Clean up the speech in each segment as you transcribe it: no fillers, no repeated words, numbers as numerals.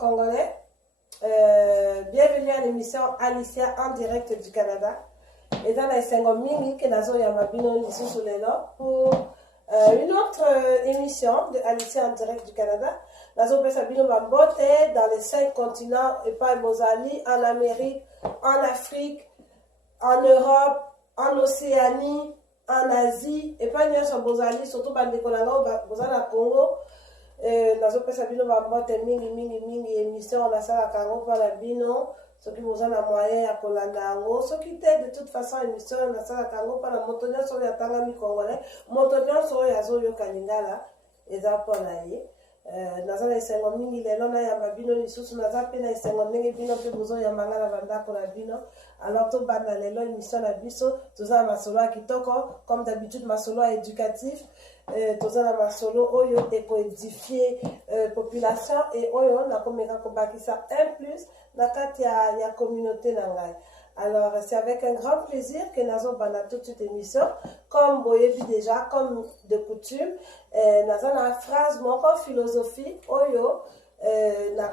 Congolais, bienvenue à l'émission Alicia en direct du Canada. Et dans les 5 minutes que nous avons pour une autre émission de Alicia en direct du Canada. Nous avons dans les 5 continents et pas Mozambique, en Amérique, en Afrique, en Europe, en Océanie, en Asie, et pas Mozambique, surtout dans le Congo. Nazo pesa bino ba mbote mingi émission na sala kango pa la bino soki bozana moyen ya kolanda ngo soki te de toute façon émission na sala kango pa la motonya so ya tanga mi congolais motonya so ya zo yo kaningala eza pona ye nazo na isengo mingi lelo na ya mabino lisusu naza pe na isengo ndenge bino pe bozo ya mangala banda ko la bino alors to banda lelo émission na biso toza masolo kitoko comme d'habitude masolo éducatif tozana masolo oyo édifier population et oyo na komeka kobakisa un plus na kati ya communauté na ngai. Alors c'est avec un grand plaisir que nazo bana toute cette émission comme boyebi déjà comme de coutume nazo na phrase moko philosophie oyo na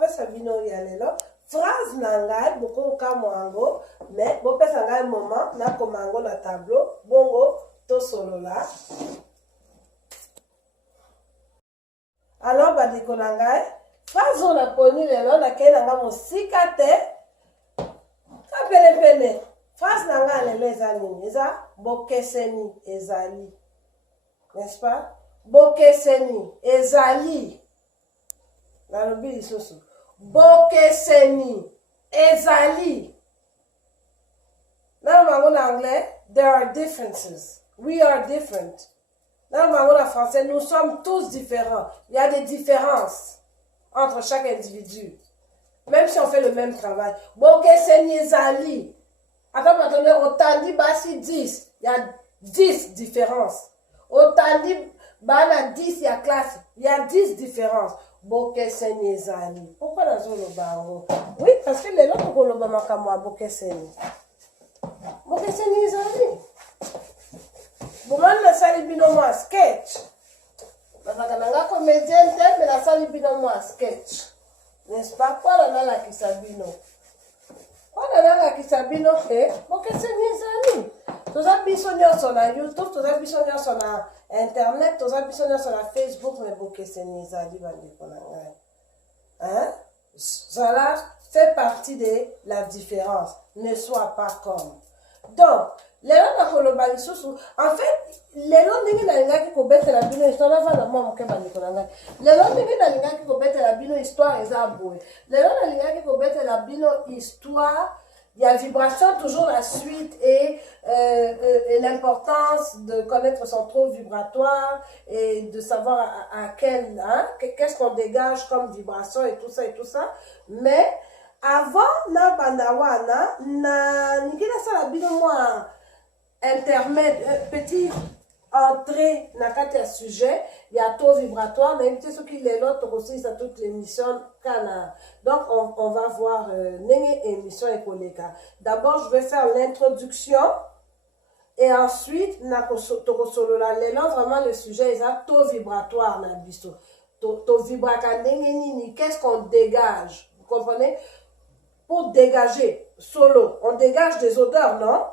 pesa bino ya lelo phrase na ngai boko kamwango mais bo pesa ngai moment na komango na tableau bongo to solo là. Alors badiko na ngai phrase on a poni lelo na kei na nga mosika te kapele pele phrase na nga lelo eza nini eza bokeseni ezali, n'est-ce pas? Bokeseni ezali nalobi lisusu bokeseni ezali nalobango na anglais there are differences. We are different. Dans le langage français, nous sommes tous différents. Il y a des différences entre chaque individu. Même si on fait le même travail. Bokeseni ezali. Attendez, autant dit basi 10. Il y a 10 différences. Autant dit bana 10 il y a classe. Il y a 10 différences. Bokeseni ezali. Pourquoi dans le bango? Oui, parce que les autres koloba makamwa bokeseni. Bokeseni ezali. Boman na sali bino mwa sketch. Bazaka nanga comédienne te, mais la sali bino mwa sketch. N'est-ce pas? Quoi la kisabino? Quoi la kisabino? Bokeseni ezali. Toza biso nyonso na YouTube, toza biso nyonso na Internet, toza biso nyonso na Facebook, mais bokeseni ezali bandeko na ngai. Hein? Cela fait partie de la différence. Ne sois pas comme. Donc, lelo na koloba lisusu en fait lelo ndenge nalingaki kobetela bino histoire navanda mwa moke bandeko na ngai lelo ndenge nalingaki kobetela bino histoire eza boye lelo nalingaki kobetela bino histoire ya vibration toujours la suite et l'importance de connaître son taux vibratoire et de savoir à quel qu'est-ce qu'on dégage comme vibration et tout ça mais avant na bandawana na nikila sala bino mwa intermède, petit entrée dans le sujet, il y a taux vibratoire, mais ce qui est l'autre aussi, c'est toute l'émission Canal. Donc, on va voir l'émission économique. D'abord, je vais faire l'introduction et ensuite, vraiment le sujet est taux vibratoire. Taux vibratoire, qu'est-ce qu'on dégage? Vous comprenez? Pour dégager, solo, on dégage des odeurs, non?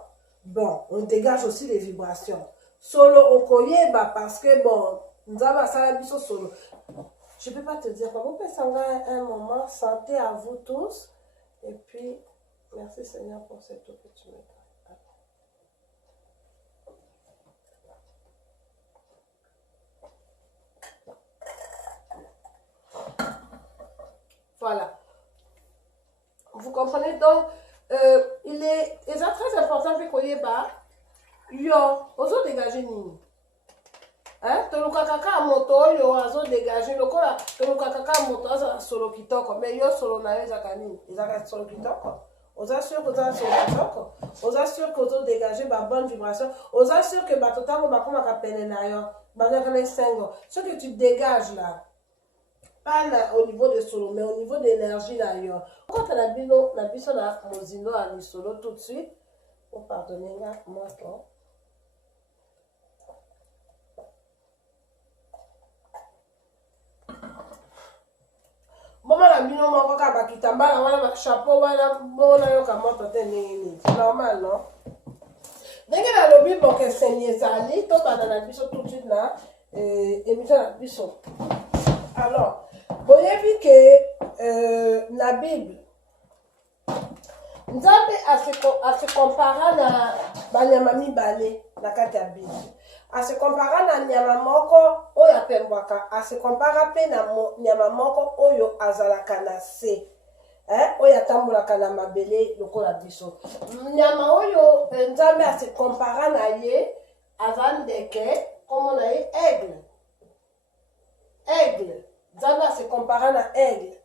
Bon, on dégage aussi les vibrations. Solo okoyeba parce que bon, nous avons ça biso solo. Je ne peux pas te dire comment on peut s'en un moment. Santé à vous tous. Et puis, merci Seigneur pour cette eau que tu me donnes. Voilà. Vous comprenez donc? Il est très important que koyeba yo ozo dégager nini hein toluka kaka moto yo azo dégager lokola toluka kaka moto azo solo kitoko mais yo solo na yo ezaka nini ezaka solo kitoko oza sûr que ça solo kitoko oza sûr que ozo dégager ba bonne vibration oza sûr que ba totango bakoma ka pene na yo bazaka na sengo ce que tu dégages là pas là, au niveau de solo, mais au niveau de l'énergie d'ailleurs. Quand on a biso na mozindo à solo tout de suite, vous pardonnez moi toi. na bino moko kaka bakitambala wana bachapeau wana bona yoka moto te ndenge nini normal non ndenge nalobi bokeseni ezali tobanda na biso tout de suite na émission na biso alors boyebi ke na bible nzambe asekompara na banyama mibale na kati ya bible asekompara na nyama moko oyo apembwaka asekompara mpe na nyama moko oyo azalaka na se oyo atambolaka na mabele lokola biso nyama oyo nzambe asekompara na ye aza ndeke kombo na ye aigle nzambe asekompara na aigle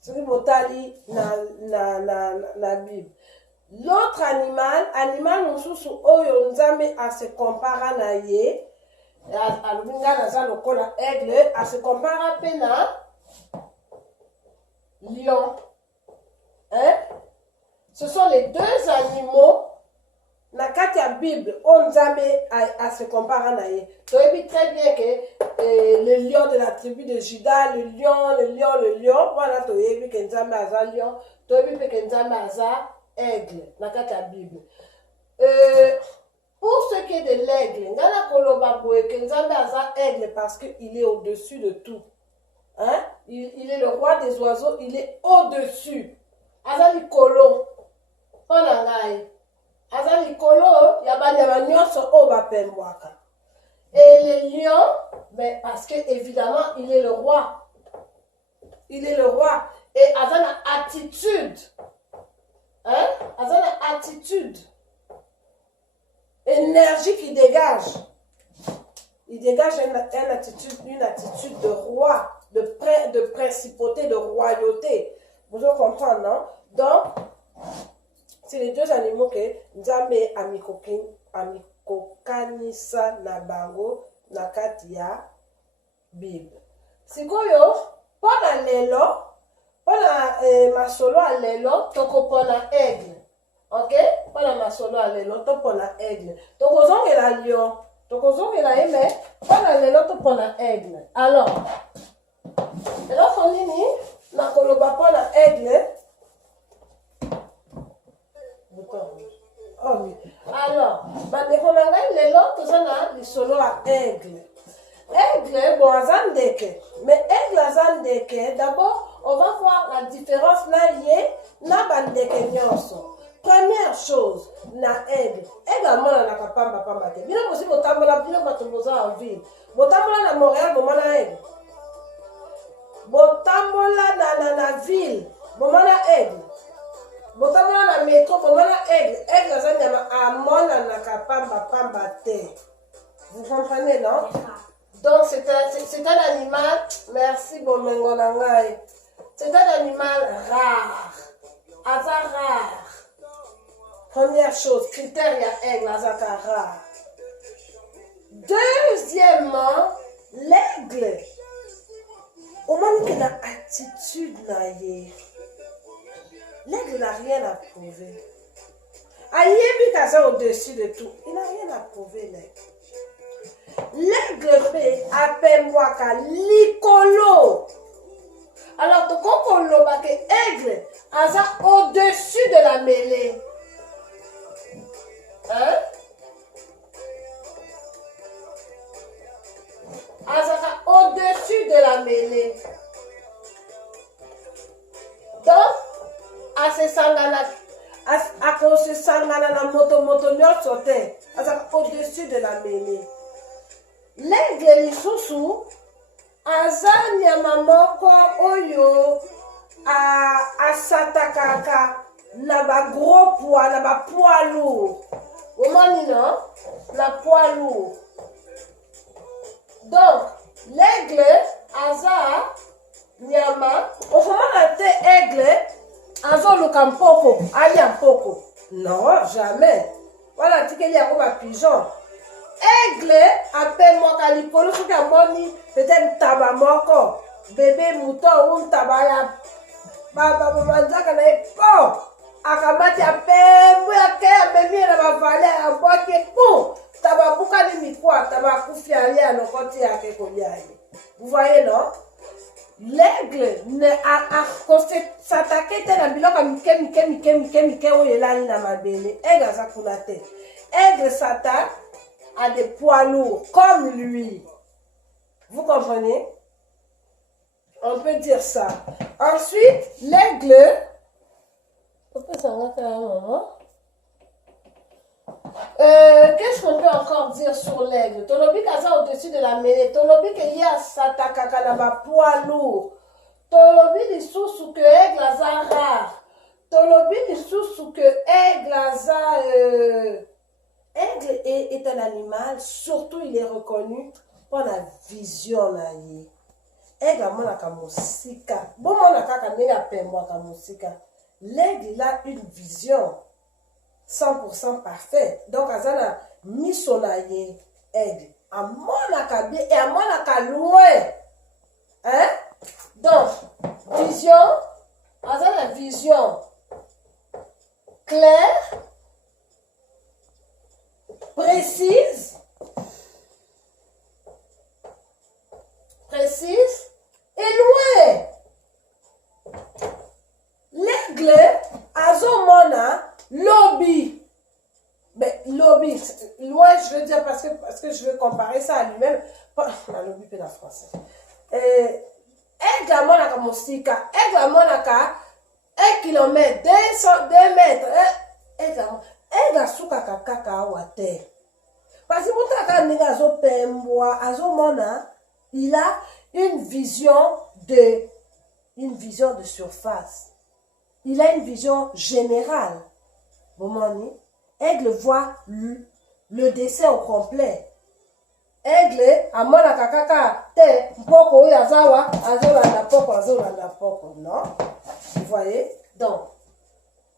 soki botali na bible l'autre animal mosusu oyo nzambe asekompara na ye alobi nga naza lokola aigle asekompara mpe na lion ce sont les deux animaux na kati ya bible oyo nzambe asekompara na ye toyebi très bien que le lion de la tribu de Juda le lion wana toyebi ke nzambe aza lion toyebi mpe ke nzambe aza aigle na kati ya bible pour ce qui est de l'aigle nga na koloba boye ke nzambe aza aigle parce que il est au-dessus de tout il est le roi des oiseaux il est au-dessus aza likolo mpo na ngai aza likolo ya banyama nyonso oyo bapembwaka et le lion mais parce que évidemment il est le roi et aza na attitude aza na attitude énergie qui dégage une attitude de roi de principauté de royauté vous comprenez non donc c'est les deux animaux que nzambe amikokanisa na bango na kati ya bible sikoyo mpona lelo mpona masolo ya lelo tokopona aigle ok mpona masolo ya lelo topona aigle tokozongela lion tokozongela ye me mpona lelo topona aigle alors eloko nini nakoloba mpona aigle alors bandeko na ngai lelo toza na lisolo ya aigle bon aza ndeke mais aigle aza ndeke d'abord on va voir la différence na ye na bandeke nyonso première chose na aigle amonanaka pamba te bino bosi botambola bino bato boza en ville botambola na Montréal bomona aigle botambola na ville bomona aigle botambola na métro bomona aigle aza nyama amonanaka pamba te vous comprenez non donc c'est un animal merci bomengo na ngai c'est un animal rare aza rare première chose critère ya aigle azaka rare deuxièmement l'aigle omoni na attitude na ye l'aigle n'a rien à prouver. Ayebi kaza au-dessus de tout. Il n'a rien à prouver, l'aigle. L'aigle fait apembwaka likolo. Alors, toko koloba ke aigle aza au-dessus de la mêlée. Azaka au-dessus de la mêlée. Donc, akosesangana na moto nyonso te azaka au-dessus de la mêlée l'aigle lisusu aza nyama moko oyo asatakaka na bagros poids na bapoids lourd omoni non na poids lourd donc l'aigle aza nyama okomona te aigle azoluka mpoko alia mpoko non jamais wana tikeli yango bapigeon aigle apemwaka likolo soki amoni peut-être ntaba moko bebe mouton ou ntaba ya banzaka na ye po akamati apembo yake amemi na bavale abwaki po taba bukani mikwa taba akufi alia lokoti yake kolia ye vous voyez non l'aigle s'attaquer à biloko mike oyo elali na mabele. Aigle aza kuna te. Aigle s'attaque à des poids lourds comme lui. Vous comprenez? On peut dire ça. Ensuite, l'aigle. Qu'est-ce qu'on peut encore dire sur l'aigle? Tolobi kaza au-dessus de la mêlée. Tolobi que y a s'attaquer à ma poids lourd. Tolobi di sous que aigle aza rare. Tolobi di sous que aigle aza. Aigle est un animal, surtout il est reconnu pour la vision na ye. Aigle a monaka musika. Bon monaka kamenya pembo ka musika. L'aigle il a une vision 100% parfaite. Donc azana miso na ye aigle. A monaka bien et a monaka loin. Hein? Donc vision, azana vision claire, précise et loin. L'aigle azomona lobby. Mais lobby, loin je veux dire parce que je veux comparer ça à lui-même. La lobby peut en français. Aigle a monaka mosika, aigle a monaka 1 kilomètre, 2 mètres. Aigle a soukaka kaka awa te. Parce que mutaka nega azo pembwa, azo mona, il a une vision de surface. Il a une vision générale. Bomoni, aigle voit le dessin au complet. Aigle amona kakaka te mpoko oyo azawa azolanda poko, non? Vous voyez? Donc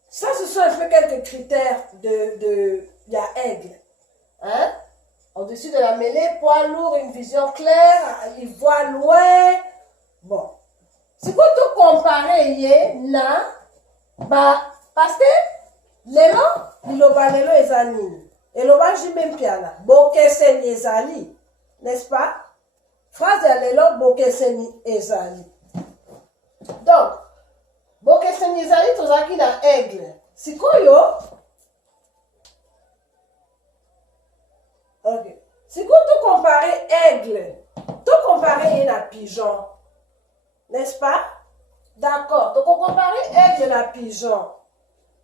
ça, ce sont un peu quelques critères de la aigle. Hein? Au-dessus de la mêlée, poids lourd, une vision claire, il voit loin. Bon. Si vous tout comparez, parce que lelo, lelo ezali. Eloba jimem piana. Bokeseni ezali. N'est-ce pas? Phrase de lelo, bokeseni ezali. Donc, bokeseni ezali tozaki na aigle. Sikoyo. Ok. Si vous tout comparez aigle, tout comparez un pigeon. N'est-ce pas? D'accord. Donc, on compare aigle à pigeon.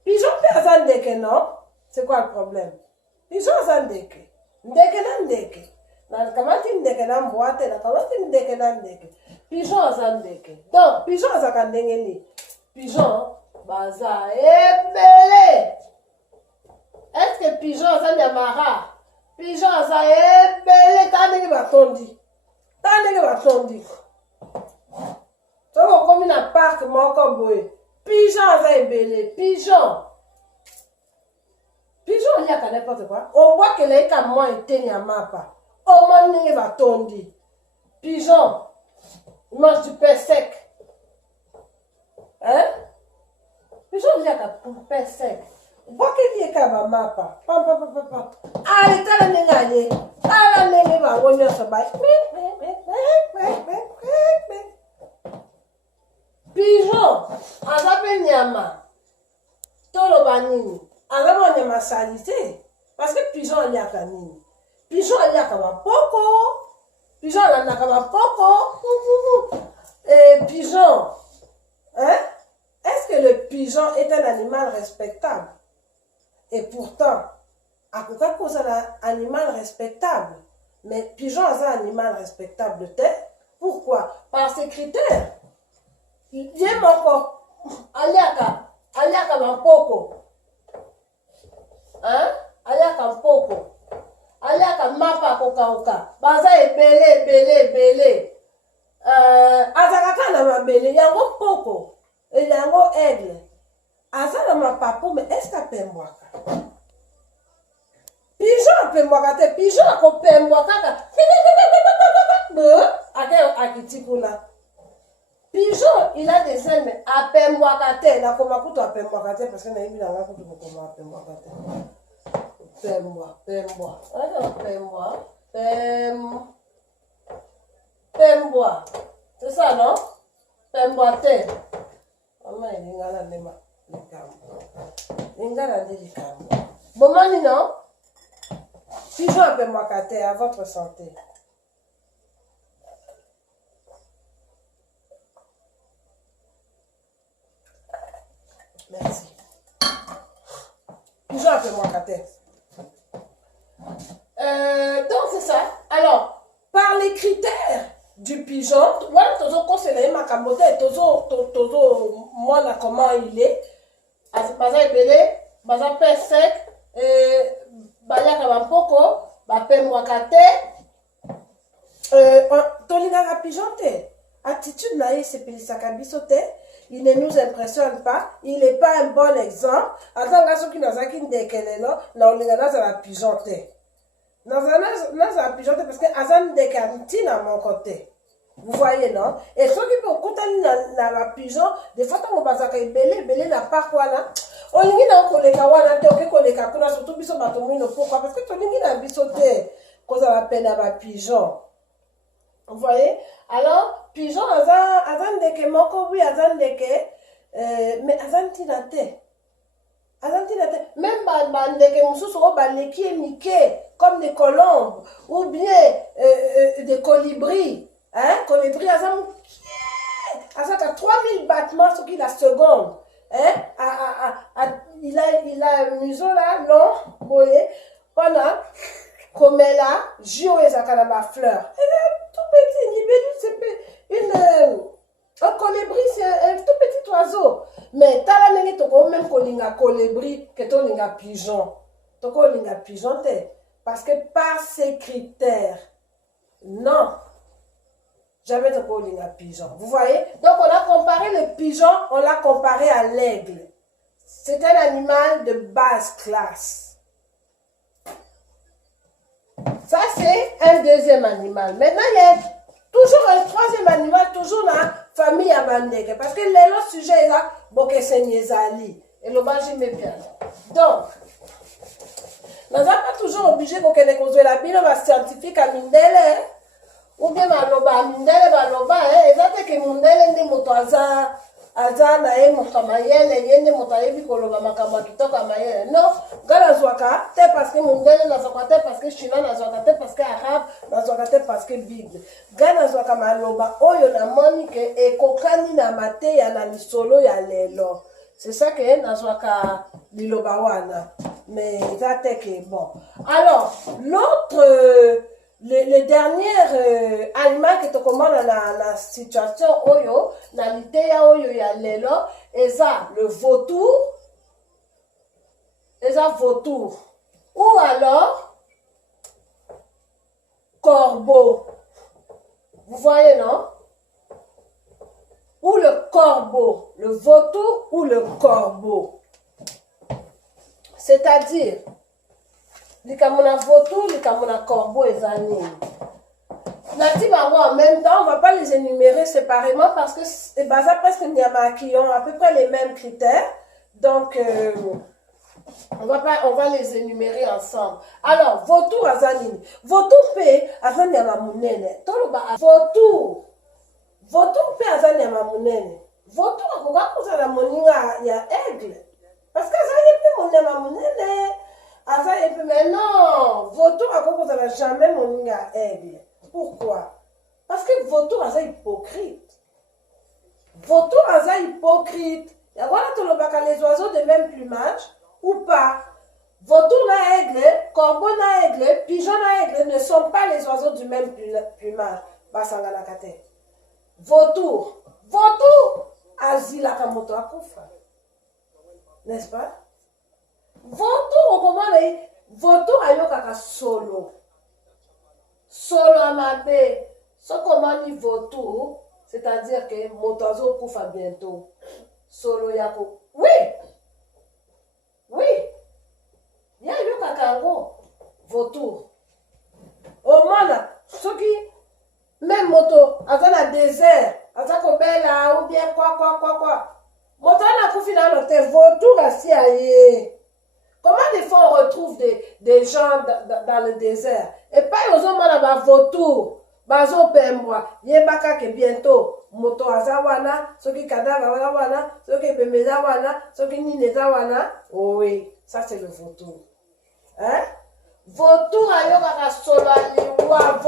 Pigeon peut avoir ndeke, non? C'est quoi le problème? Pigeon a ndeke. Ndeke na ndeke. Na kamati ndeke na mboate, na kamati ndeke na ndeke. Pigeon a ndeke. Donc, pigeon a kandenge ni. Pigeon, baza ebele. Est-ce que pigeon a nyamara? Pigeon a ebele. Tandenge batondi. Tandenge batondi. Donc, on comme un parc, moko boy. Pigeon aza ebele. Pigeon. Pigeon, il y a n'importe quoi. On voit que les camoins étaient nyamapa. On mange va tondi. Pigeon. Il mange du pain sec. Hein? Pigeon, il y a un pain sec. On voit qu'il y a un mapa. Allez, t'as la négaye. T'as la négaye, va revenir sur bail. Pigeon, azape nyama, toloba nini, azaba nyama salité, parce que pigeon aliaka nini, pigeon aliaka bapoko, pigeon alandaka bapoko, et pigeon, hein, est-ce que le pigeon est un animal respectable? Et pourtant, akoka cause un animal respectable, mais pigeon est un animal respectable, pourquoi? Par ses critères. Il vient encore. Aliaka mampoko. Hein? Aliaka mpoko. Aliaka mapa kokauka. Baza ebele. Azakaka na mabele. Yango poko. Et yango aigle. Aza na mapapo, mais est-ce que pembwaka? Pigeon pembwaka te. Pigeon ako pembwaka. Akitikula. Pigeon, il a des ailes, mais à pembwakate, na komakuto à pembwakate, parce que na ibi na ngakuto koma à pembwakate. Pembwa. C'est ça, non? Pemboite. Maman, il y a la même. Il y a la délicate. Bon, non? Pigeon à Pemboite, à votre santé. Merci. Pigeon à Pemboite. Donc, c'est ça. Alors, par les critères du pigeon, voilà, toujours conseiller ma camote, toujours, moi, comment il est. Baza ebele, baza pe sec, bayaka bampoko, bape mwakate. Tolingaka pigeon te. Attitude na ye sepelisaka biso te. Il ne nous impressionne pas. Il n'est pas un bon exemple. Azanga soki nazaki ndekelelo, na olinga nazala pigeon te. Nazala pigeon te parce que azan ndeke ntina mon côté. Vous voyez, non? Et ceux qui peuvent écouter la pigeon, des fois, on va dire que n'a pas quoi là. On y a un collègue à wana, on collègue à kuna, surtout biso batomino. Pourquoi? Parce que tout le monde a bisoté, cause à la peine à ma pigeon. Vous voyez? Alors, pigeon, azan deke moko, oui, azan deke, mais azan tinate. Azan tinate. Même deke moussous, baleki et miké, comme des colombes, ou bien des colibris. Hein, colibri, azam, à 3000 battements sur la seconde. Hein, il a un museau là, long, boyé, pendant, comme là, Jio et Zakanaba fleur. Et là, tout petit, un colibri, c'est un tout petit oiseau. Mais t'as la nene, t'as même kolinga colibri, que t'as linga pigeon. T'as linga pigeon, parce que par ces critères, non. Jamais de bowling à pigeon. Vous voyez? Donc, on a comparé le pigeon, on l'a comparé à l'aigle. C'est un animal de basse classe. Ça, c'est un deuxième animal. Maintenant, il y a toujours un troisième animal, toujours dans la famille Abandeke. Parce que l'autre sujet est là, Boke Senyezali. Et le bas, j'y mets bien. Donc, nous n'avons pas toujours obligé qu'on ait construit la bille, on va scientifique à Mindele. Ou bien baloba mindele baloba ezate ke mundele ndi moto aza na ye moto mayele yende moto ayebi koloba makambo kitoko mayele non ngala zwaka te parce que mundele na zwaka te parce que chinois na zwaka te parce que arabe na zwaka te parce que bible ngala zwaka maloba oyo na moni ke ekokani na mateya na lisolo ya lelo. C'est ça que na zwaka liloba wana mais ezate ke bon. Alors l'autre le dernier animal qui te commande la situation oyo, na liteya oyo ya lelo, eza le vautour, ou alors corbeau. Vous voyez, non? Ou le corbeau, le vautour ou le corbeau. C'est-à-dire, likamona vautour, likamona corbeau et zanine. En même temps, on ne va pas les énumérer séparément parce que c'est basé presque qui ont à peu près les mêmes critères. Donc, on va les énumérer ensemble. Alors, vautour à zanine. Vautour pe à zanine munene. Vautour pe à zanine munene. Vautour à koga kuza la moninga ya aigle. Parce que zanine pe munene. Mais non, vautour à quoi vous n'avez jamais mon aigle. Pourquoi? Parce que vautour est hypocrite. Vautour est hypocrite. Et voilà tout le bac les oiseaux de même plumage ou pas. Vautour na aigle, corbeau na aigle, pigeon na aigle ne sont pas les oiseaux du même plumage. Basangala kate. Vautour, azila kamoto akufa. N'est-ce pas? Vautour, comment les vautour ayokaka solo. Solo amade. Ce comment dit vautour, c'est-à-dire que mon oiseau koufa bientôt. Solo yako. Oui. Ya yokaka ngo vautour. Au mana, ce qui même moto, avant la désert, avant qu'on belle ou bien quoi. Moto na koufi na l'hôtel vautour assis aïe. Comment des fois on retrouve des gens dans le désert? Et pas aux hommes là-bas, vautour, bazo pembois, yebaka que bientôt, moto aza wana, soki cadavre aza wana, soki bembe eza wana, soki nini eza wana. Oui, ça c'est le vautour. Hein? Vautour ayokaka solo aliwa.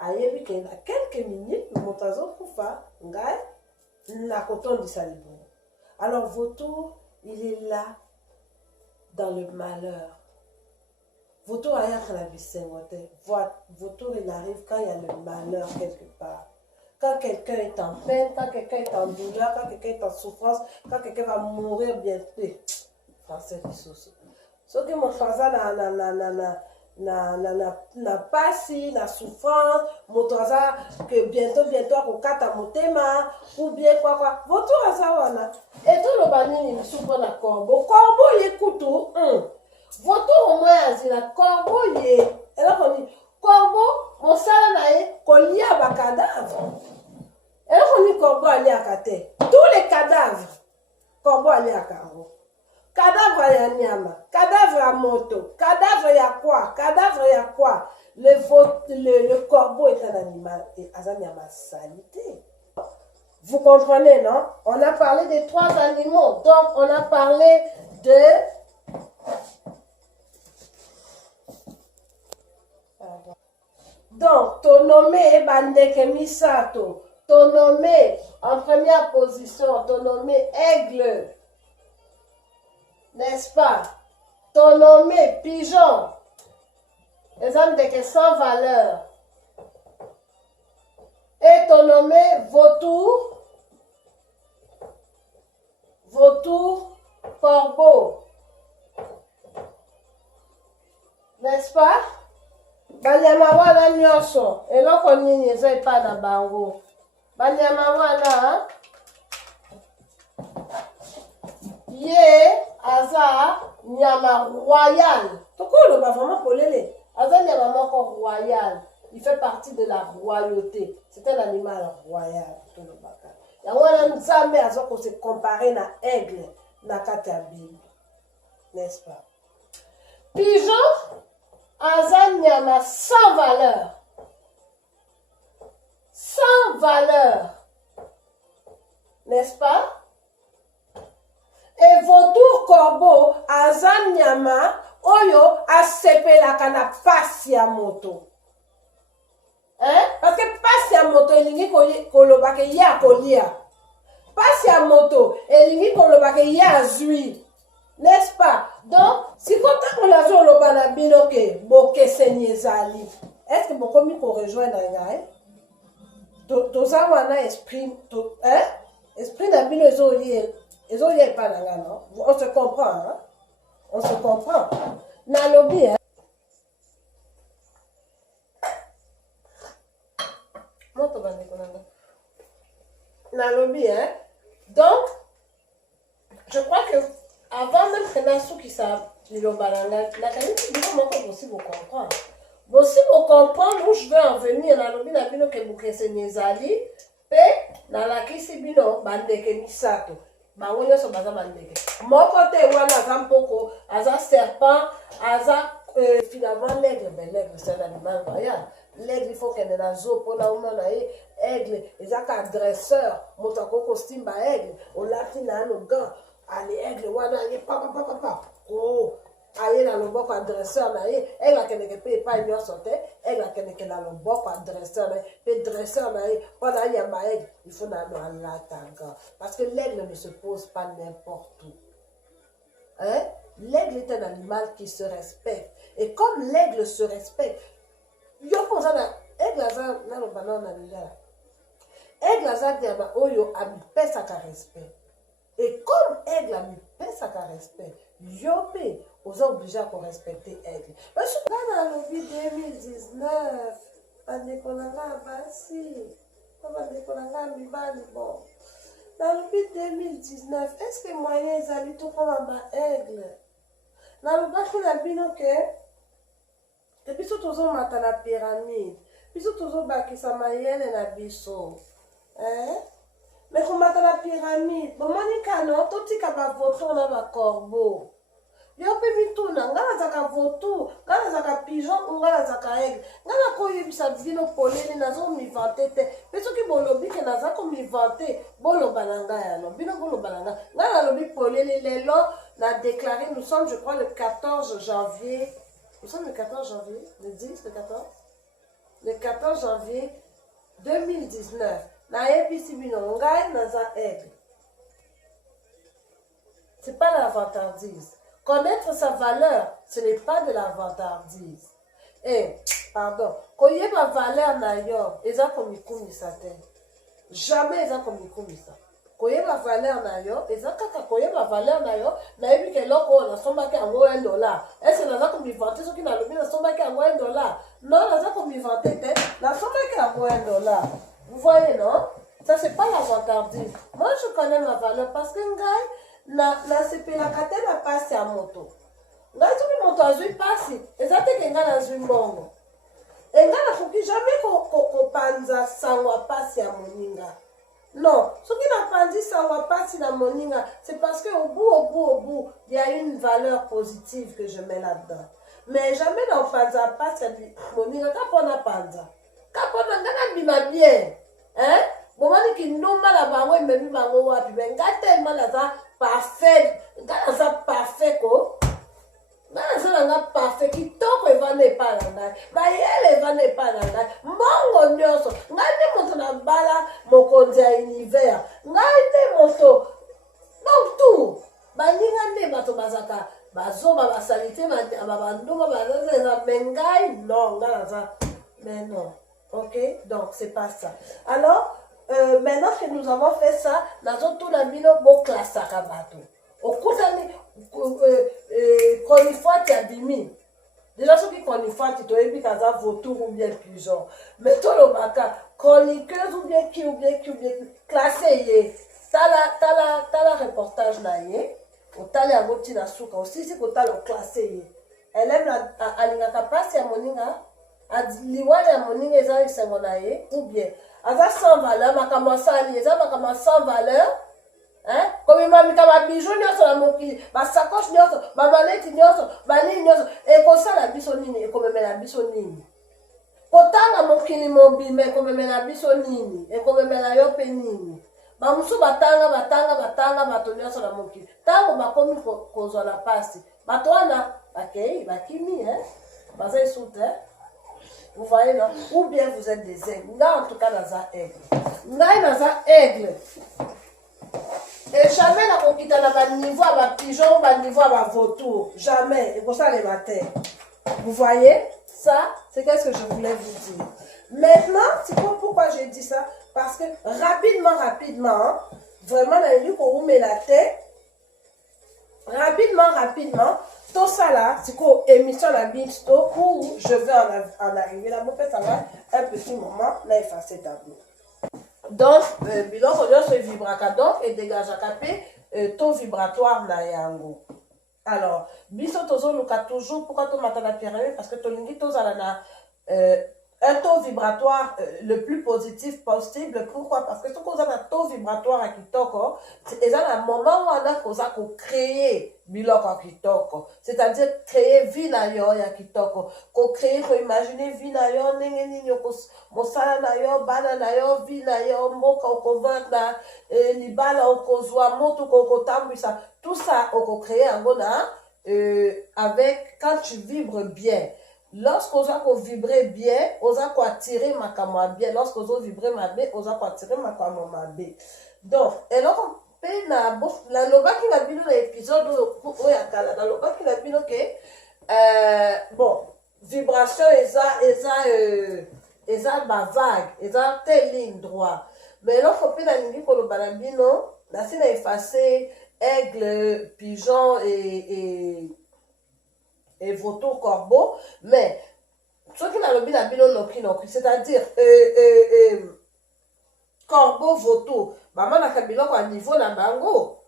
Ayebi ke na quelques minutes, moto azokufa, ngai na kotondisa libongo. Alors vautour, il est là dans le malheur. Vautour a rien la vie. Vautour, il arrive quand il y a le malheur quelque part. Quand quelqu'un est en peine, quand quelqu'un est en douleur, quand quelqu'un est en souffrance, quand quelqu'un va mourir bientôt. Français qui souffre. Ce que mon frère na pasi, na souffrance, motoza que bientôt akokata motema ou bien quoi. Vautour aza wana. Et tout le banini ni souffre na corbeau. Corbeau yekutu. Vautour au moins azila corbeau ye. Et là on dit corbeau mon sala na ye kolia ba cadavre. Et là on dit corbeau ali akate. Tous les cadavres corbeau ali akaro. Cadavre ya nyama, cadavre ya moto, cadavre ya quoi? Cadavre ya quoi? Le corbeau est un animal et azanyama salité. Vous comprenez, non? On a parlé des 3 animaux. Donc, on a parlé de... Donc, ton nommé Bandeke Misato. Ton nommé en première position, ton nommé aigle. N'est-ce pas? Ton nommé pigeon. Exemple de sans valeur. Et ton nommé vautour. Vautour, corbeau. N'est-ce pas? Banyama wana nyonso. Eloko nini eza epa na bango. Banyama wana. Ye aza nyama royal. Pourquoi le bas vraiment polélé? Aza nyama moko royal. Il fait partie de la royauté. C'est un animal royal. Yango wana nzambe aza ko se comparer na aigle na kati ya Bible. N'est-ce pas? Pigeon aza nyama sans valeur. Sans valeur. N'est-ce pas? Et vautour corbeau aza nyama oyo asepelaka na pasi ya moto. Hein? Parce que pasi ya moto elingi kolobaka ye akolia. Pasi ya moto elingi kolobaka ye azwi. N'est-ce pas? Donc, si kota kolazo loba na bino ke bokeseni ezali. Est-ce que bokomi ko rejoindre ngai? Toza wana esprit hein? Esprit na bino ezoli. Ils ont eu pas non? On se comprend, hein? On se comprend. Nalobi, hein? Nalobi, hein? Donc, je crois que avant même que Nassou qui savent, les lobalanga, la qualité du moment qu'on aussi vous comprendre. Aussi vous comprendre où je veux en venir. Nalobi, na bino que vous kese nezali, pe na la kisi bino bandeke misato. Bango nyonso baza bandeke. Moko te wana aza mpoko, aza serpent, aza finalement l'aigle. Ben l'aigle c'est un animal royal. L'aigle il faut qu'elle ait la zo pour la ouna na ye. Aigle, ils ont qu'un dresseur, motako costume ba aigle. On l'a fait na no gant. Allez aigle wana ye papa. Oh, aye na loboko adresseur na ye. Aigle akende pe pa nyonso te. Aigle akende na loboko adresseur na ye. Pe dresseur na ye. Wana ya ma aigle, il faut na no alatanga. Parce que l'aigle ne se pose pas n'importe où. Hein? L'aigle est un animal qui se respecte. Et comme l'aigle se respecte, yo pense na aigle aza na lo banana na aigle aza diama oyo amipesa ka respect. Et comme aigle amipesa ka respect, yo pe oza obligé à respecter aigle. Parce que dans le vie 2019, bandeko na nga basi, bandeko na nga mibali bon. Dans le vie 2019, est-ce que moyen ezali tout comme un aigle? Dans le bas na bino ke et puis surtout on mata la pyramide. Puis surtout on bakisa mayele na biso. Hein? Mais comment mata la pyramide? Bon manika non, tout tika ba vautour na ba corbeau. Yo pe mituna ngana zaka votu, ngana zaka pigeon, ngana zaka aigle. Ngana koyebisa bino polele nazo mi vante te. Mais soki bolobi ke naza ko mi vante, boloba na ngai alors. Bino boloba na ngai. Ngana lobi polele lelo na déclaré, nous sommes je crois le 14 janvier. Nous sommes le 14 janvier, le 10, le 14. Le 14 janvier 2019. Na episi bino ngai naza aigle. C'est pas la vantardise. Connaître sa valeur, ce n'est pas de la vantardise. Pardon, koyeba valeur na yo, eza komikumisa te. Jamais eza komikumisa. Koyeba valeur na yo, eza kaka koyeba valeur na yo, na yebi ke loko na sombaki yango $1. Est-ce que naza komivante soki na lobi na sombaki yango $1? Non, naza komivante te, na sombaki yango $1. Vous voyez, non? Ça, c'est pas la vantardise. Moi, je connais ma valeur parce que na sepelaka te na pasi ya moto. Ngai soki moto azwi pasi, eza te ke ngai nazwi mbongo. Ngai nakoki jamais kopanza sango ya pasi ya moninga. Non, soki napanzi sango ya pasi na moninga, c'est parce que au bout, il y a une valeur positive que je mets là-dedans. Mais jamais na panza ya pasi ya moninga, kapona panza. Kapona ngana bima bien. Hein? Bomani ki ndumba la bango ememi bango wapi. Mais ngai tellement naza parfait, naza parfait ko. Naza parfait kitoko evana epa na ngai. Mayele evana epa na ngai. Mbongo nyonso. Ngai nde moto na bala mokonzi ya univers. Ngai nde moto. Donc tout. Baninga nde bato bazaka. Bazoba basalite babanduma bazaza eza. Mais ngai non. Ngai naza. Mais non. Ok? Donc c'est pas ça. Alors, maintenant que nous avons fait ça, nous avons tout la mino bon classe à Kabato. Au coup d'année, conifante à Bimi. Déjà, ceux qui conifante, tu dois éviter qu'à vautour ou bien pigeon. Mais tout le matin, coniqueuse ou bien qui, classé, t'as la reportage là, ou t'as les agoti na souka, aussi c'est que t'as le classé. Elle aime la capacité à moninga. Liwale ya moninga eza isengo na ye ou bien aza sans valeur makambo asali eza makambo sans valeur komemamika babijou nyonso na mokili basakoche nyonso bamaleti nyonso banini nyonso ekosala biso nini ekomemela biso nini kotanga mokili mobimba ekomemela biso nini ekomemela yo mpe nini bamosusu batanga bato nyonso na mokili ntango bakomi kozwa na pasi bato wana bakei bakimi baza esute. Vous voyez, non? Ou bien vous êtes des aigles. Là, en tout cas, dans un aigle. Là, dans un aigle. Et jamais la conquête à un niveau à ma pigeon ou à un niveau à ma vautour. Jamais. Et pour ça, les matins. Vous voyez? Ça, c'est qu'est-ce que je voulais vous dire. Maintenant, c'est pourquoi j'ai dit ça. Parce que rapidement, vraiment, la nuit qu'on vous met la tête, rapidement, tout ça là, c'est quoi émission la bisto où je vais en arriver là, ça va un petit moment, là, effacer tableau. Donc, bilan, on se vibraka donc et dégage à capé, taux vibratoire na yango. Alors, biso tozo luka toujours, pourquoi tu m'attends la pyramide? Parce que ton lingi tozo na un taux vibratoire le plus positif possible. Pourquoi? Parce que ce qu'on a un taux vibratoire à Kitoko, c'est un moment où on a créé biloko à Kitoko. C'est-à-dire créer vie na yo ya Kitoko. Ko créer, ko imaginer vie na yo, nengeni yo, mosala na yo, bana na yo, vie na yo, moka ko vanda, libala ko zwa moto ko tambisa. Tout ça, on ko créer en gona avec quand tu vibres bien. Lorsqu'on a vibré bien, on a attiré ma caméra bien. Lorsqu'on a vibré ma bien, on a attiré ma caméra bien. Donc, et là, on peut la loba qui l'a vu dans l'épisode où il y a la loba qui l'a vu bon, vibration eza ma vague, eza telle ligne droite. Mais là, on peut la ligne pour le balabino, là, c'est effacé aigle, pigeon et vautour, corbeau, mais ceux qui n'ont pas le c'est-à-dire corbeau, vautour, maman n'a qu'à biloko à niveau na bango,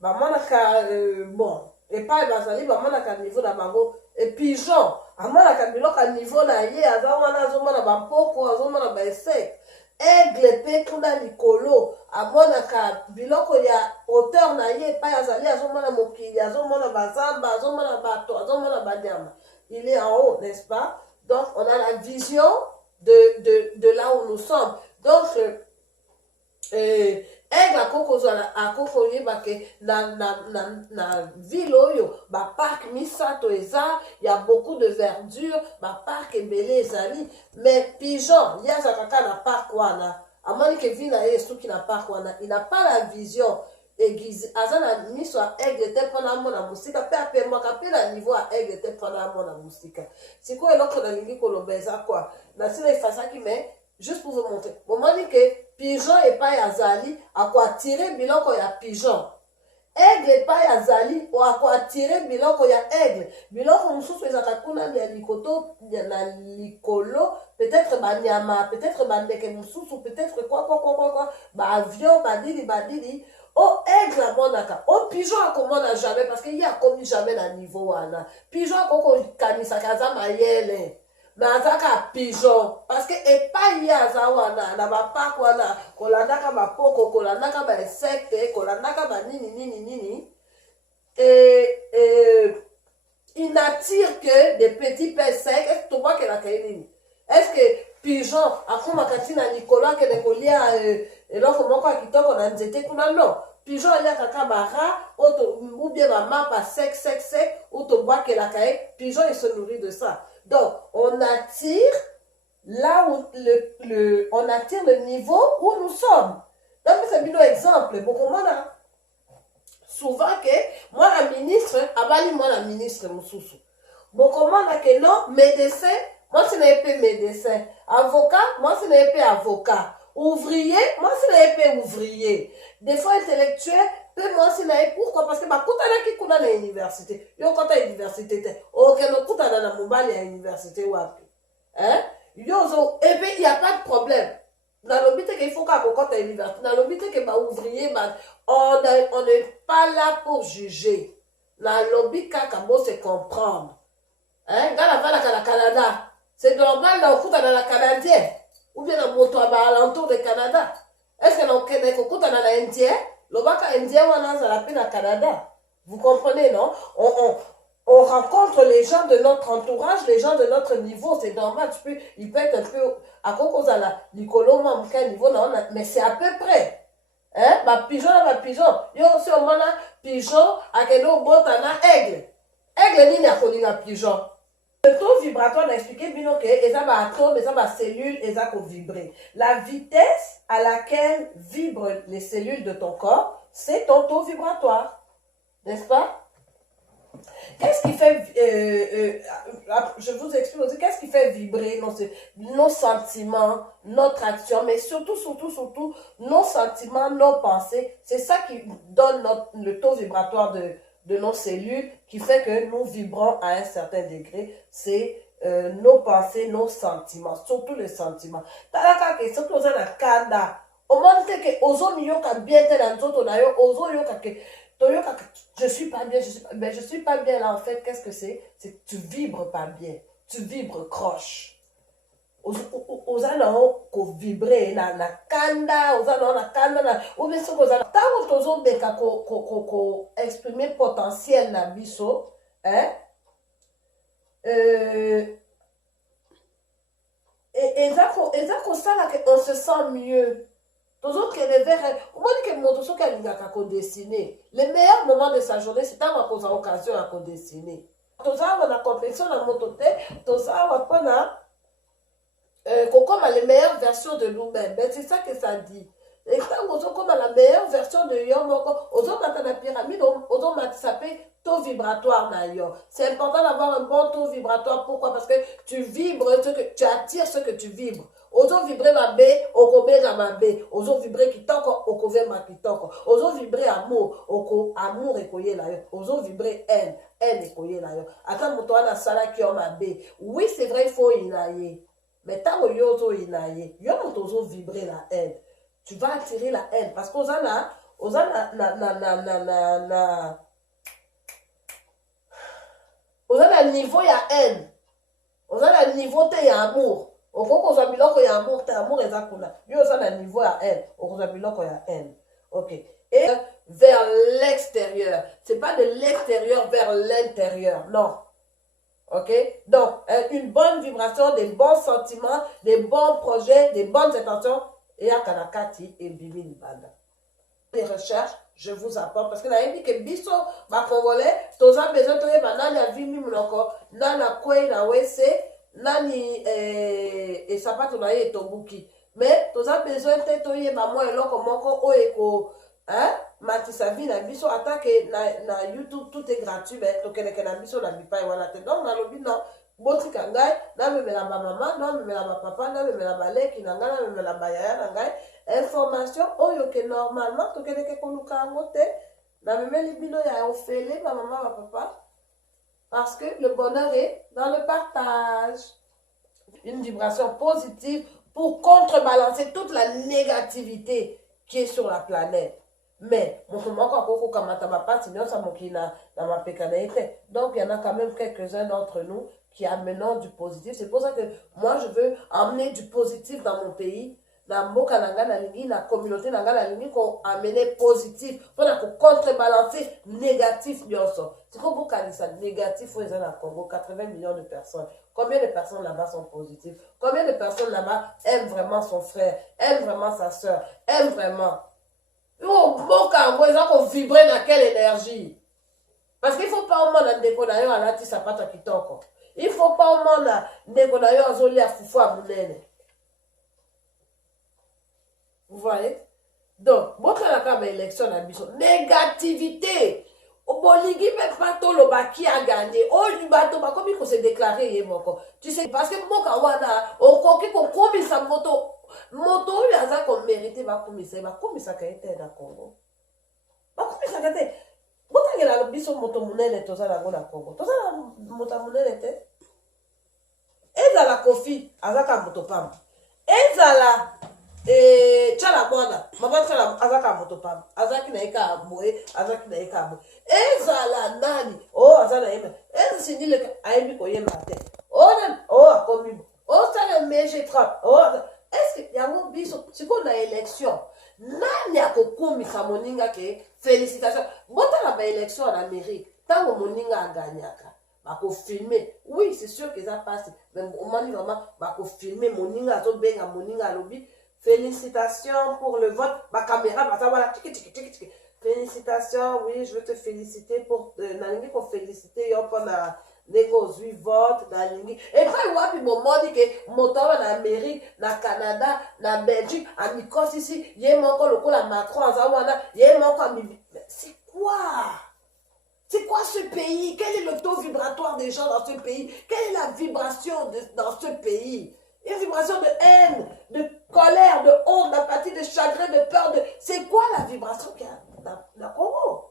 maman n'a qu'à bon, et pas bazali, maman n'a qu'à niveau na bango, et pigeon, maman n'a qu'à biloko à niveau na ye, azoma na bampoko, azoma na baesek, aigle pe kuna likolo, amonaka biloko ya auteur na ye epai azali azomona mokili, azomona bazamba, azomona bato, azomona banyama. Il est en haut, n'est-ce pas? Donc on a la vision de là où nous sommes. Donc aigle akoko oyeba ke na ville oyo bapark misato eza, ya beaucoup de verdure, bapark ebele ezali, mais pigeon ye azalaka kaka na park wana, amoni ke ville na ye esuki na park wana, il n'a pas la vision aiguisée, aza na miso ya aigle te mpona amona mosika, mpe apemwaka mpe na niveau ya aigle te mpona amona mosika. Sikoyo eloko nalingi koloba eza kwa nasila efasaki, mais juste pour vous montrer bomoni ke pigeon epai azali akoatire biloko ya pigeon, aigle epai azali akoatire biloko ya aigle, biloko mosusu ezalaka kuna ya likoto na likolo, peut-être banyama, peut-être bandeke mosusu, peut-être quoi baavion badili o aigle amonaka, o pigeon akomona jamais, parce que ye akomi jamais na niveau wana. Pigeon akokokanisaka aza mayele, mais azaka pigeon, parce que epai ye aza wana na bapark wana, kolandaka bapoko, kolandaka bainsekte, kolandaka banini, il n'attire que des petits pains secs. Est-ce que tu vois que la kainini? Est-ce que pigeon akomaka ntina likolo akende kolia eloko moko ya kitoko na nzete kuna? Non, pigeon aliaka kaka bara ou bien bamapa sec ou tobwakelaka ye. Pigeon il se nourrit de ça. Donc on attire là où on attire le niveau où nous sommes. Donc c'est un exemple bokomona souvent que moi la ministre abali moi la ministre mosusu bokomona que non médecin, moi ce n'est pas médecin, avocat, moi ce n'est pas avocat, ouvrier, moi ce n'est pas ouvrier, des fois intellectuel, peu moi ce n'est pas. Pourquoi? Parce que bakutana ki kuna na université, yo kota université te, ok no kutana na mobali ya université wapi, hein? Yo zo, et puis il n'y a pas de problème. Dans l'obité qu'il faut qu'on compte à l'université, dans l'obité que bah ouvrier, on n'est pas là pour juger. Dans l'obité qu'on se comprendre. Hein? Dans la Canada, c'est normal dans la Canadienne ou bien dans moto à l'entour du Canada. Est-ce que dans le Québec on compte dans l'Indien, le bac indien on a la peine à Canada. Vous comprenez, non? On rencontre les gens de notre entourage, les gens de notre niveau, c'est normal, il peut être un peu à cause de la Nicolo, niveau, non, mais c'est à peu près. Hein? Pigeon, yo aussi au moins pigeon, à quel moment aigle. Aigle, ni n'a pas pigeon. Le taux vibratoire n'a expliqué bien que les atomes, les cellules, les vibrer. La vitesse à laquelle vibrent les cellules de ton corps, c'est ton taux vibratoire. N'est-ce pas? Qu'est-ce qui fait, je vous explique aussi, qu'est-ce qui fait vibrer nos sentiments, notre action, mais surtout, nos sentiments, nos pensées. C'est ça qui donne le taux vibratoire de nos cellules, qui fait que nous vibrons à un certain degré. C'est nos pensées, nos sentiments, surtout les sentiments. Talaka ke surtout aux na kanda. Au moment que ozo yoka bien tel nzoto na yo, ozo yoka ke je suis pas bien, je suis pas bien là en fait, qu'est-ce que c'est? C'est que tu vibres pas bien, tu vibres croche. Aux anneaux qu'on vibrer na kanda, aux anneaux na kanda na, ou bien ce qu'on a, tant que ozo beka ko exprimer potentiel na biso, hein? Et ça qu'on ça là qu'on se sent mieux. Toujours que les verres, au moins que mon tout ce qu'elle a qu'à dessiner. Le meilleur moment de sa journée, c'est quand on a occasion à dessiner. Tout ça, on a compétition dans mon côté, tout ça, on a comme la meilleure version de nous-mêmes. Ben, c'est ça que ça dit. Et quand on a comme la meilleure version de Yom, on a la pyramide, on a s'appelle taux vibratoire d'ailleurs. C'est important d'avoir un bon taux vibratoire. Pourquoi? Parce que tu vibres, tu attires ce que tu vibres. Ozo vibrer ma bé, okobega ma bé. Ozo vibrer kitoko, okove ma kitoko. Ozo vibrer amour, amour ekoye la yo. Ozo vibrer haine ekoye la yo. Attends, mon toit na sala qui ma bé. Oui, c'est vrai, il faut inaye. Mais tant que yo zo inaye, yo ozo vibrer la haine. Tu vas attirer la haine. Parce qu'on a on a le niveau, il y a haine. On a le niveau, il y a amour. okokozwa biloko ya amour te, amour eza kuna yo oza na niveau ya haine, okozwa biloko ya haine. Ok, et vers l'extérieur, c'est pas de l'extérieur vers l'intérieur, non. Ok, donc une bonne vibration, des bons sentiments, des bons projets, des bonnes intentions, et à Kanakati et Bibi Libanda. Les recherches, je vous apporte, parce que là, il dit que biso, ma congolais, tous les besoin de nani a vu mimuloko, nana kwe na wese, nani et sapato na ye tobuki. Mais tous les besoin de toye maman et loko moko o eko, hein, matisa vie na biso attaque na YouTube, tout est gratuit, mais tokeneke na biso na bipa et wana te. Donc na lobi non, botika ngai, na memela ba maman, na memela ba papa, na memela ba leki na ngai, na memela ba yaya na ngai. Information oyo que normalement tokeneke koluka yango te na memeli bino ya ofele ba maman ba papa, parce que le bonheur est dans le partage. Une vibration positive pour contrebalancer toute la négativité qui est sur la planète. Mais donc il y en a quand même quelques-uns d'entre nous qui amènent du positif. C'est pour ça que moi je veux amener du positif dans mon pays. Na mboka nanga na lingi na communauté nanga na lingi ko amener positif pour contrebalancer négatif nyonso. C'est comme vous ça négatif aux na Congo 80 millions de personnes. Combien de personnes là-bas sont positives? Combien de personnes là-bas aiment vraiment son frère, aiment vraiment sa soeur, aiment vraiment? Oh, mboka ngo eza ko vibrer na quelle énergie? Parce qu'il faut pas au monde ndeko na yo alati sapato kitoko. Il faut pas au monde ndeko na yo azoli a fufu a munene. Vous voyez? Donc, votre la élection à biso négativité. Au boligi même pas tout le bas qui a gagné. Oh, du bateau, comme il faut se déclarer, tu sais, parce que mon kawana, au coquille, qu'on commis sa moto, moto, il y a ça qu'on méritait, va commis ça qu'a été dans Congo. Va commis ça qu'a été. Vous avez la biso moto mounene, tout ça, la Congo. Tout ça, la moto mounene était. Et dans la coffee, azaka moto pam. Et dans la. Chala bwana mama chala azaka moto pam azaki na eka aboe azaki na eka aboe ezala nani azala yema sindile ayebi koyemba te akomi sala meje trap est-ce que yango biso siko na élection nani akokumisa moninga ke félicitations botala ba élection en Amérique tango moninga aganyaka bako filmer oui c'est sûr que ça passe mais au moment vraiment bako filmer moninga azobenga moninga alobi félicitations pour le vote. Ma caméra va savoir félicitations, oui, je veux te féliciter pour Nalingi pour féliciter pour la négocier vote Nalingi. Et puis wapi mon dit que moto en Amérique, na Canada, na Belgique, en Écosse ici, y a encore le coup la Macron en Zawana, y a encore c'est quoi? C'est quoi ce pays? Quel est le taux vibratoire des gens dans ce pays? Quelle est la vibration dans ce pays? Une vibration de haine, de colère, de honte, d'apathie, de chagrin, de peur. C'est quoi la vibration qu'il y a dans Congo?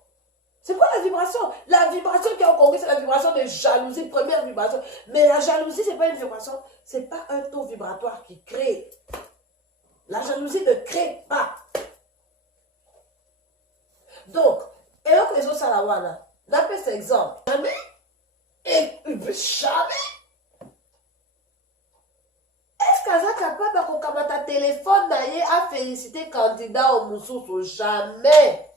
C'est quoi la vibration? La vibration qu'il y a au Congo, c'est la vibration de jalousie, première vibration. Mais la jalousie, c'est pas une vibration, c'est pas un taux vibratoire qui crée. La jalousie ne crée pas. Donc, et là, les autres salawana, d'après cet exemple, jamais, et jamais, est-ce qu'elle est capable de kamata téléphone d'ailleurs à féliciter candidat au Moussou? Jamais.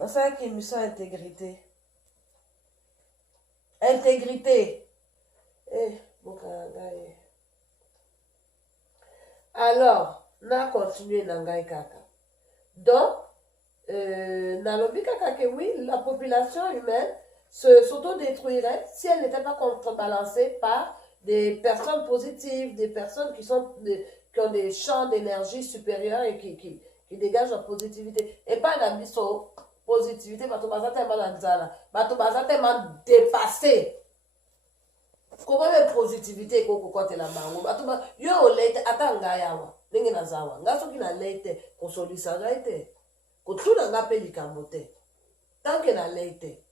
C'est ça qui me sent intégrité. Intégrité. Alors, on a continué dans kaka. Donc, nalobi kaka que oui, la population humaine s'autodétruirait si elle n'était pas contrebalancée par des personnes positives, des personnes qui ont des champs d'énergie supérieurs et qui dégagent la positivité. Et pas la positivité, parce que tellement dépassé. Comment la positivité quand tu la mango? Yo late atanga yawa. Ningi na zawa. Ngaso kina late konsolisa gaite. Ko tuna ngape likamote. Tant que na late.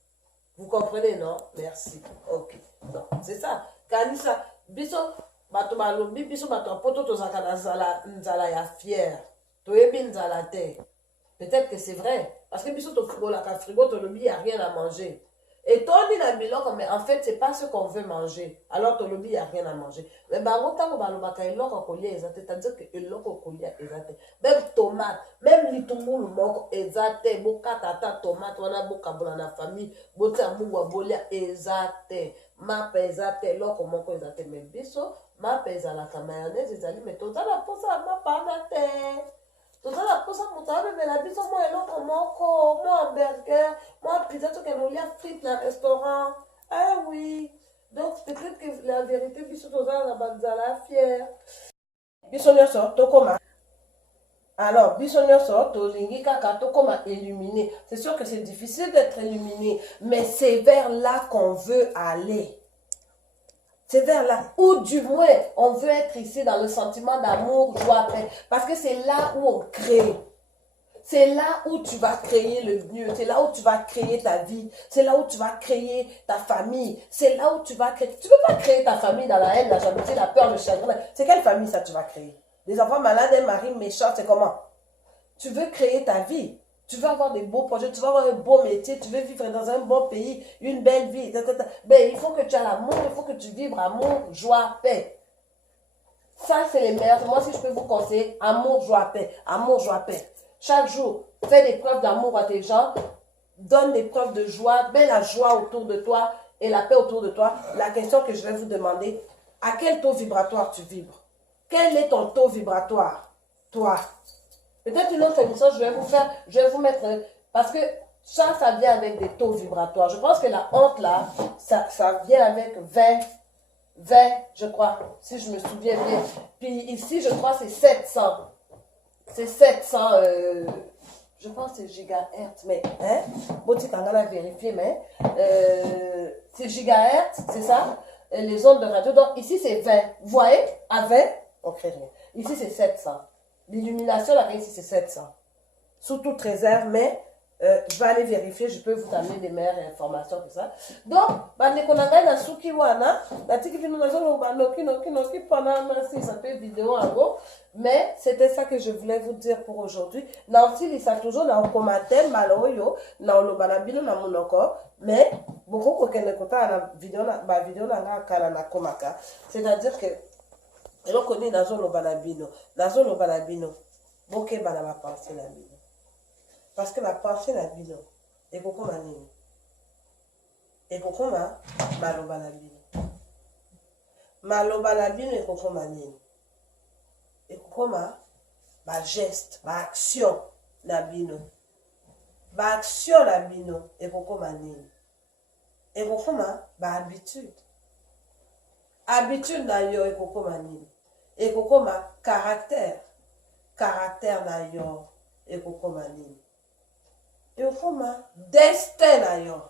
Vous comprenez, non? Merci. Ok. Donc, c'est ça. Kanisa, biso, bato balobi, biso bato poto tozaka na nzala ya fier. Toyebi nzala te. Peut-être que c'est vrai. Parce que biso to frigo la frigo to lobi, y a rien à manger. Et toi, on dit la biloko, mais en fait, c'est pas ce qu'on veut manger. Alors, ton lobby, il n'y a rien à manger. Mais bango, tant qu'on va eloko kolia ezate, c'est-à-dire que eloko kolia ezate. Même tomate, même litungulu moko ezate, boka tata tomate, wana boka bola na famille, bote amungwa bolia ezate. Mapa ezate, eloko moko ezate, mais biso, mapa ezalaka mayonnaise ezali, mais tozala posa mapa ana te. Tozala posa moto abemela biso mwa eloko moko, mwa hamburger, mwa pizza tokelolia frite na restaurant. Ah oui. Donc peut-être que la vérité biso tozala na banzala fière. Biso nyonso tokoma. Alors, biso nyonso tolingi kaka tokoma illuminé. C'est sûr que c'est difficile d'être illuminé, mais c'est vers là qu'on veut aller. C'est vers là, ou du moins, on veut être ici dans le sentiment d'amour, joie, paix. Parce que c'est là où on crée. C'est là où tu vas créer le mieux. C'est là où tu vas créer ta vie. C'est là où tu vas créer ta famille. C'est là où tu vas créer. Tu ne peux pas créer ta famille dans la haine, la jalousie, la peur, le chagrin. C'est quelle famille ça tu vas créer? Des enfants malades, un mari méchant, c'est comment? Tu veux créer ta vie. Tu veux avoir des beaux projets, tu veux avoir un beau métier, tu veux vivre dans un bon pays, une belle vie. Ben, il faut que tu aies l'amour, il faut que tu vibres amour, joie, paix. Ça, c'est les meilleurs. Moi, si je peux vous conseiller, amour, joie, paix. Amour, joie, paix. Chaque jour, fais des preuves d'amour à tes gens, donne des preuves de joie, mets la joie autour de toi et la paix autour de toi. La question que je vais vous demander, à quel taux vibratoire tu vibres? Quel est ton taux vibratoire? Toi. Peut-être une autre émission, je vais vous mettre, parce que ça vient avec des taux vibratoires. Je pense que la honte, là, ça vient avec 20, je crois, si je me souviens bien. Puis ici, je crois, c'est 700. C'est 700, je pense que c'est gigahertz, mais, hein, bon, tu t'en as vérifié, mais, c'est gigahertz, c'est ça, les ondes de radio. Donc ici, c'est 20. Vous voyez, à 20, on crée rien. Ici, c'est 700. L'illumination, là, ici, c'est 700. Sous toute réserve, mais je vais aller vérifier, je peux vous amener des meilleures informations que ça. Donc, bandekonanga na suki wana, na tiki vino na zolo noki pendant si ça fait vidéo en gros, mais c'était ça que je voulais vous dire pour aujourd'hui. Nanti lisa toujours na commentaire maloyo na olobana bino na monoko, mais beaucoup kokende kota na vidéo na nga kala na komaka. C'est-à-dire que eloko ni nazoloba na bino bokeba na bapense na bino parce que bapense na bino ekokoma nini, ekokoma maloba na bino ekokoma nini, ekokoma bageste, baaction na bino, baaction na bino ekokoma nini, ekokoma bahabitude, habitude na yo ekokoma nini, ekokoma caractère na yo ekokoma nini, ekokoma destin na yo.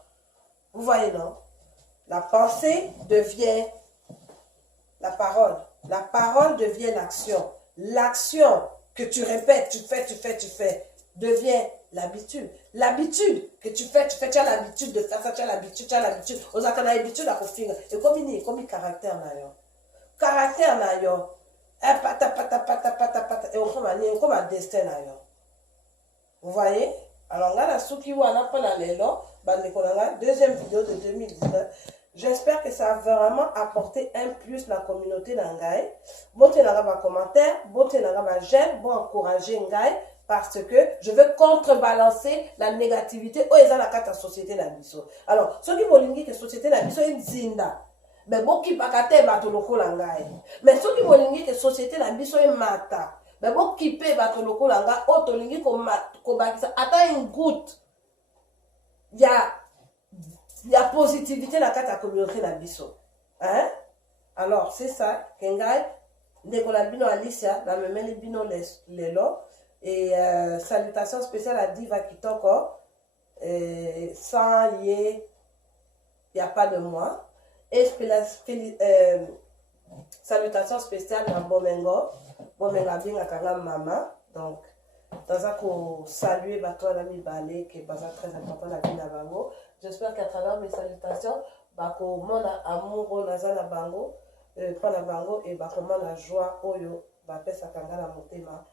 Vous voyez, non? La pensée devient la parole devient l'action, l'action que tu répètes, tu fais devient l'habitude que tu fais, tu as l'habitude de faire ça, tu as l'habitude aux akana habitude à kofinga et comme caractère na yo pata et comme un destin na yo. Vous voyez? Alors là, la souki wana pona lelo bandekonanga deuxième vidéo de 2019. J'espère que ça a vraiment apporté un plus la communauté d'Angaï. Bon, tu n'as pas commentaire, bon, tu n'as pas j'aime, bon, encourager Ngaï, parce que je veux contrebalancer la négativité. Oh, ils ont la carte à société la biso. Alors, ceux qui veulent dire que société la biso est zinda. Mais bon, qui pakate batoloko l'Angaï. Mais ceux qui veulent dire que société la biso est mata. Mais bon, qui paie batoloko l'Angaï, oh, tolingi ko bakisa. Attends une goutte. Il y a positivité dans la communauté de la biso. Hein? Alors, c'est ça. Kengai, Nicolas Bino Alicia, la même Bino Lelo. Et salutations spéciales à Diva Kitoko. Sans y a pas de moi. Et salutations spéciales à Bomengo. Bomengo bien à Kangam Mama. Donc, dans un coup, saluer Bato Nami Balé, qui est très important la vie d'Abango. J'espère qu'à travers mes salutations, bako mona amour nazana bango, pana bango et bako mona joie oyo, bapesa kanga na motema,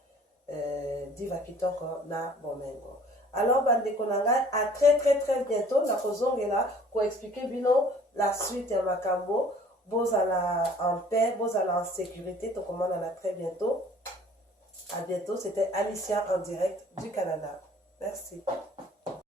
diva kitoko na bomengo. Alors, bandeko na ngai, à très très très bientôt. Na kozongela pour expliquer bino la suite ya makambo. Bozala en paix, bozala en sécurité. To commande à très bientôt. À bientôt. C'était Alicia en direct du Canada. Merci.